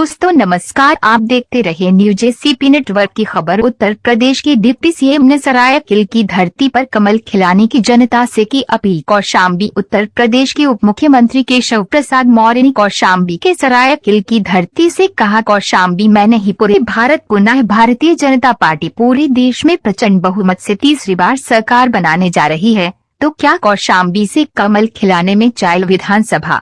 दोस्तों नमस्कार, आप देखते रहे न्यूज एसीपी नेटवर्क की खबर। उत्तर प्रदेश के डिप्टी सीएम ने सरायकिल की धरती पर कमल खिलाने की जनता से की अपील। कौशाम्बी। उत्तर प्रदेश के उप मुख्यमंत्री केशव प्रसाद मौर्य ने कौशाम्बी के सरायकिल की धरती से कहा, कौशाम्बी में नहीं पूरे भारत पुनः भारतीय जनता पार्टी पूरे देश में प्रचंड बहुमत से तीसरी बार सरकार बनाने जा रही है, तो क्या कौशाम्बी से कमल खिलाने में चायल विधानसभा,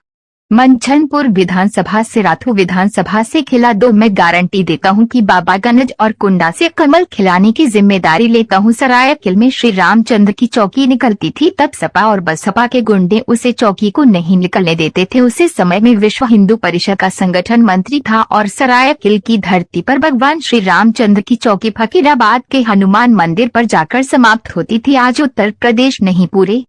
मंझनपुर विधानसभा से राथू विधानसभा से खिला दो। मैं गारंटी देता हूं कि बाबागंज और कुंडा से कमल खिलाने की जिम्मेदारी लेता हूं। सरायकिल में श्री रामचंद्र की चौकी निकलती थी, तब सपा और बसपा के गुंडे उसे चौकी को नहीं निकलने देते थे। उसी समय में विश्व हिंदू परिषद का संगठन मंत्री था और सरायकिल की धरती पर भगवान श्री रामचंद्र की चौकी फकीराबाद के हनुमान मंदिर पर जाकर समाप्त होती थी। आज उत्तर प्रदेश नहीं पूरे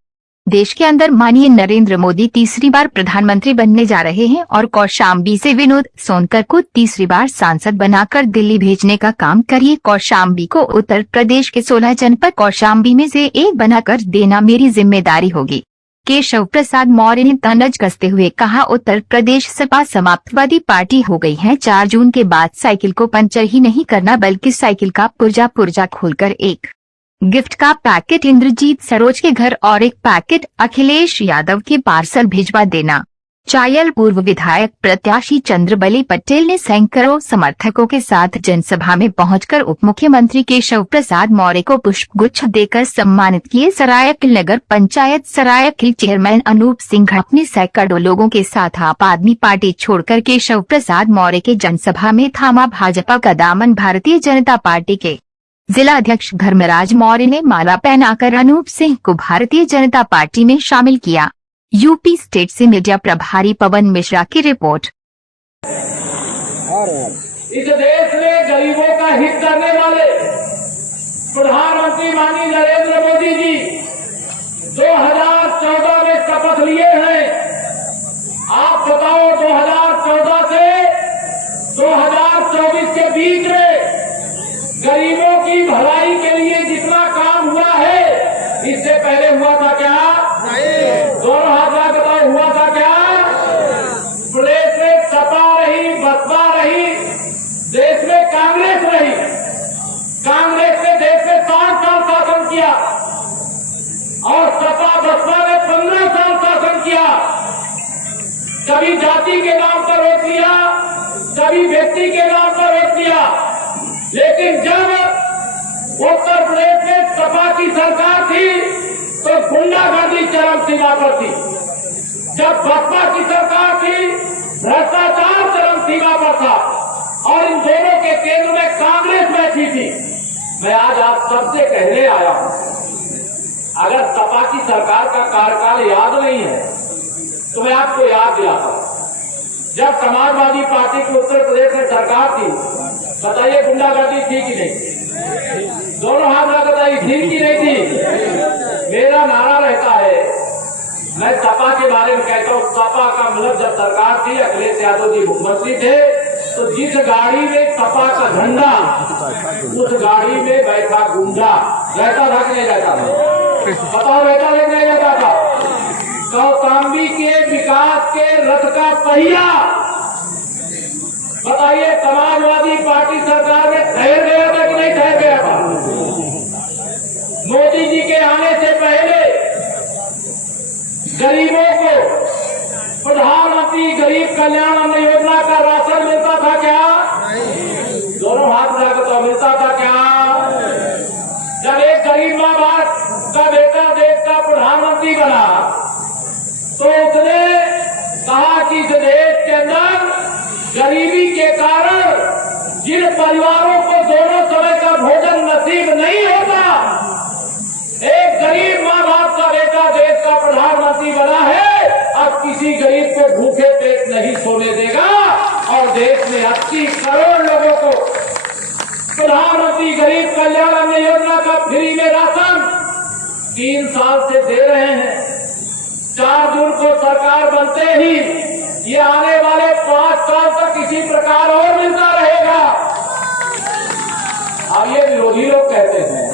देश के अंदर माननीय नरेंद्र मोदी तीसरी बार प्रधानमंत्री बनने जा रहे हैं और कौशाम्बी से विनोद सोनकर को तीसरी बार सांसद बनाकर दिल्ली भेजने का काम करिए। कौशाम्बी को उत्तर प्रदेश के 16 जनपद कौशाम्बी में से एक बनाकर देना मेरी जिम्मेदारी होगी। केशव प्रसाद मौर्य ने तंज कसते हुए कहा, उत्तर प्रदेश सपा समाप्तवादी पार्टी हो गई है। 4 जून के बाद साइकिल को पंचर ही नहीं करना बल्कि साइकिल का पुर्जा खोलकर एक गिफ्ट का पैकेट इंद्रजीत सरोज के घर और एक पैकेट अखिलेश यादव के पार्सल भिजवा देना। चायल। पूर्व विधायक प्रत्याशी चंद्रबली पटेल ने सैकड़ों समर्थकों के साथ जनसभा में पहुंचकर उप मुख्यमंत्री केशव प्रसाद मौर्य को पुष्पगुच्छ देकर सम्मानित किए। सरायकिल नगर पंचायत सरायकिल चेयरमैन अनूप सिंह अपने सैकड़ों लोगों के साथ आप आदमी पार्टी छोड़कर केशव प्रसाद मौर्य के जनसभा में थामा भाजपा का दामन। भारतीय जनता पार्टी के जिला अध्यक्ष धर्मराज मौर्य ने माला पहनाकर अनूप सिंह को भारतीय जनता पार्टी में शामिल किया। यूपी स्टेट से मीडिया प्रभारी पवन मिश्रा की रिपोर्ट। इस देश में गरीबों का हित करने वाले प्रधानमंत्री माननीय नरेंद्र मोदी जी 2014 में शपथ लिए हैं। आप बताओ 2014 से 2024 के बीच में गरीबों की भलाई के लिए जितना काम हुआ है, इससे पहले हुआ था क्या? नहीं। दोनों हाथ में बताओ, हुआ था क्या? प्रदेश में सपा रही, बसपा रही, देश में कांग्रेस रही। कांग्रेस ने देश में 5 साल शासन किया और सपा बसपा ने 15 साल शासन किया। कभी जाति के नाम पर रोक लिया, कभी व्यक्ति के नाम पर रोक लिया, लेकिन जब उत्तर प्रदेश में सपा की सरकार थी तो गुंडागर्दी चरम सीमा पर थी। जब बसपा की सरकार थी भ्रष्टाचार चरम सीमा पर था और इन दोनों के केंद्र में कांग्रेस बैठी थी। मैं आज आप सबसे कहने आया हूं, अगर सपा की सरकार का कार्यकाल याद नहीं है तो मैं आपको याद दिलाता हूं। जब समाजवादी पार्टी की उत्तर प्रदेश में सरकार थी, बताइए गुंडागर्दी थी कि नहीं? दोनों हाथ में बताइए, थी कि नहीं थी? मेरा नारा रहता है, मैं सपा के बारे में कहता हूँ, सपा का मतलब जब सरकार थी, अखिलेश यादव जी मुख्यमंत्री थे, तो जिस गाड़ी में सपा का झंडा, उस गाड़ी में बैठा गुंडा रहता था कि नहीं रहता था? बताओ, रहता नहीं रहता था? कौशाम्बी के विकास के रथ का पहिया बताइए समाजवादी पार्टी सरकार में ठहर गया था कि नहीं ठहर गया था? मोदी जी के आने से पहले गरीबों को प्रधानमंत्री गरीब कल्याण अन्न योजना का राशन मिलता था क्या? दोनों हाथ मिलाकर तो मिलता था क्या? जब एक गरीब माँ बाप का बेटा देश का प्रधानमंत्री बना तो उसने कहा कि इस देश के अंदर गरीबी के कारण जिन परिवारों को दोनों समय का भोजन नसीब नहीं होता, एक गरीब माँ बाप का बेटा देश का प्रधानमंत्री बना है, अब किसी गरीब को भूखे पेट नहीं सोने देगा और देश में 80 करोड़ लोगों को प्रधानमंत्री गरीब कल्याण अन्न योजना का फ्री में राशन 3 साल से दे रहे हैं। 4 जून को सरकार बनते ही ये आने वाले 5 साल तक किसी प्रकार और मिलता रहेगा। अब ये विरोधी लोग कहते हैं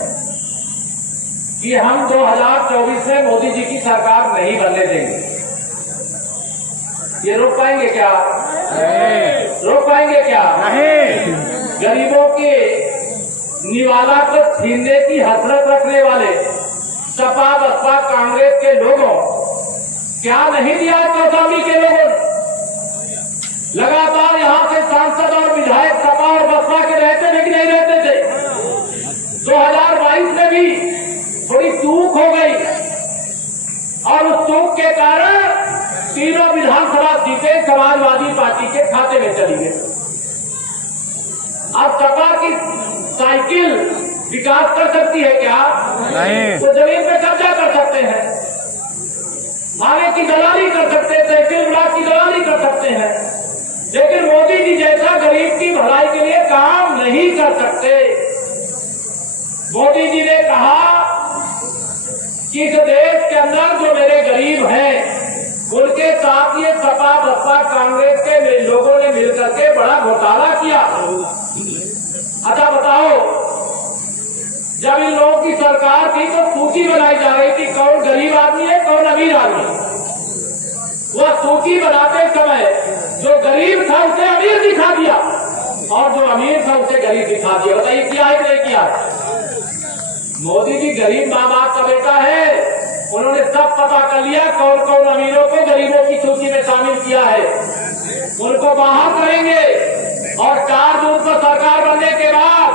कि हम 2024 में मोदी जी की सरकार नहीं बनने देंगे। ये रोक पाएंगे क्या? रोक पाएंगे क्या? गरीबों के निवाला को छीनने की हसरत रखने वाले सपा बसपा कांग्रेस के लोगों क्या नहीं दिया कौशाम्बी के लोगों ने? लगातार यहाँ से सांसद और विधायक सपा और बसपा के रहते थे कि नहीं रहते थे? 2022 में भी थोड़ी चूक हो गई और उस चूक के कारण तीनों विधानसभा सीटें समाजवादी पार्टी के खाते में चली गई। अब सपा की साइकिल विकास कर सकती है क्या? नहीं। तो जमीन पे कब्जा कर सकते हैं, आगे की दलाली कर सकते हैं, तहसील ब्लॉक की दलाली कर सकते हैं, लेकिन मोदी जी जैसा गरीब की भलाई के लिए काम नहीं कर सकते। मोदी जी ने कहा कि इस देश के अंदर जो मेरे गरीब हैं उनके साथ ये सपा बसपा कांग्रेस के लोगों ने मिलकर के बड़ा घोटाला किया। अच्छा बताओ, जब इन लोगों की सरकार थी तो सूची बनाई जा रही थी कौन गरीब आदमी है कौन अमीर आदमी है। वह सूची बनाते समय जो गरीब था उसे अमीर दिखा दिया और जो अमीर था उसे गरीब दिखा दिया। बताइए किया है कि नहीं किया? मोदी जी गरीब माँ बाप का बेटा है, उन्होंने सब पता कर लिया कौन कौन अमीरों को गरीबों की सूची में शामिल किया है, उनको बाहर करेंगे और 4 जून को सरकार बनने के बाद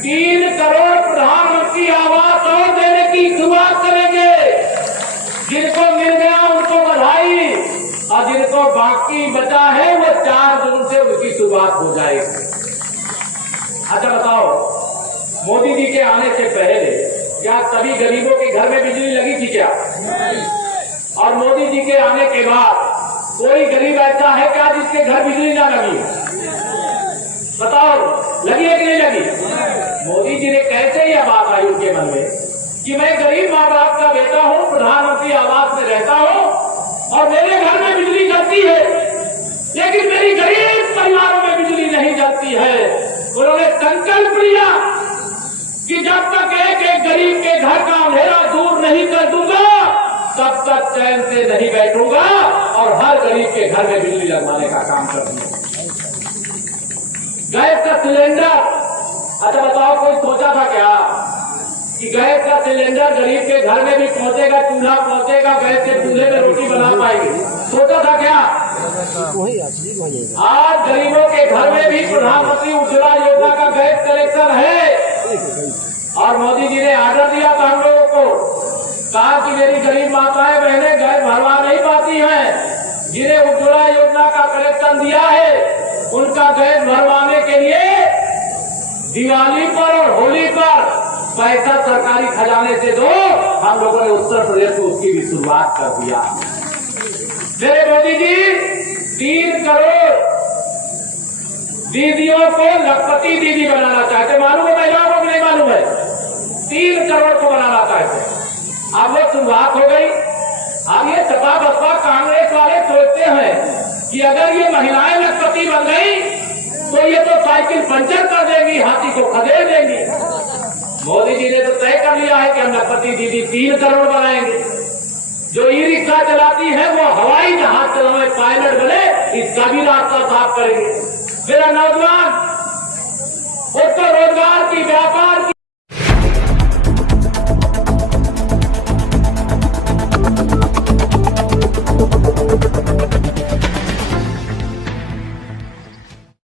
3 करोड़ प्रधानमंत्री आवास और देने की शुरुआत करेंगे। जिनको मिल गया उनको बधाई और जिनको बाकी बचा है वो 4 जून से उसकी शुरुआत हो जाएगी। अच्छा बताओ, मोदी जी के आने से पहले क्या सभी गरीबों के घर में बिजली लगी थी क्या? और मोदी जी के आने के बाद कोई गरीब ऐसा है क्या जिसके घर बिजली ना लगी? बताओ, लगी है कि नहीं लगी? मोदी जी ने कैसे यह बात आई उनके मन में कि मैं गरीब माँ बाप का बेटा हूँ, प्रधानमंत्री आवास में रहता हूँ और मेरे घर में बिजली जलती है, लेकिन मेरी गरीब परिवारों में बिजली नहीं जलती है। उन्होंने संकल्प लिया कि जब तक एक एक गरीब के घर का अंधेरा दूर नहीं कर दूंगा तब तक चैन से नहीं बैठूंगा और हर गरीब के घर में बिजली लगवाने का काम करूंगा। गैस का सिलेंडर, अच्छा बताओ, कोई सोचा था क्या कि गैस का सिलेंडर गरीब के घर में भी पहुंचेगा, चूल्हा पहुंचेगा, गैस के चूल्हे में रोटी बना पाएंगे? सोचा था क्या? आज गरीबों के घर में भी प्रधानमंत्री उज्ज्वला योजना का गैस कनेक्शन है और मोदी जी ने आर्डर दिया था हम लोगों को, कहा कि मेरी गरीब माताएं बहनें गैस भरवा नहीं पाती हैं, जिन्हें उज्ज्वला योजना का कनेक्शन दिया है उनका गैस भरवाने के लिए दिवाली पर और होली पर पैसा सरकारी खजाने से दो। हम लोगों ने उत्तर प्रदेश को उसकी भी शुरुआत कर दिया। मेरे मोदी जी 3 करोड़ दीदियों को लखपति दीदी बनाना चाहते, मालूम है महिलाओं को नहीं मालूम है? 3 करोड़ को बनाना चाहते। अब वो शुरुआत हो गई। अब ये सपा बसपा कांग्रेस वाले सोचते हैं कि अगर ये महिलाएं लखपति बन गई तो ये तो साइकिल पंचर कर देंगी, हाथी को खदेड़ देंगी। मोदी जी ने तो तय कर लिया है कि हम लखपति दीदी 3 करोड़ बनाएंगे। जो ई रिक्शा चलाती है वो हवाई जहाज चलाने पायलट बने, इसका भी रास्ता साफ करेंगे। मेरा नौजवान उसको रोजगार की, व्यापार की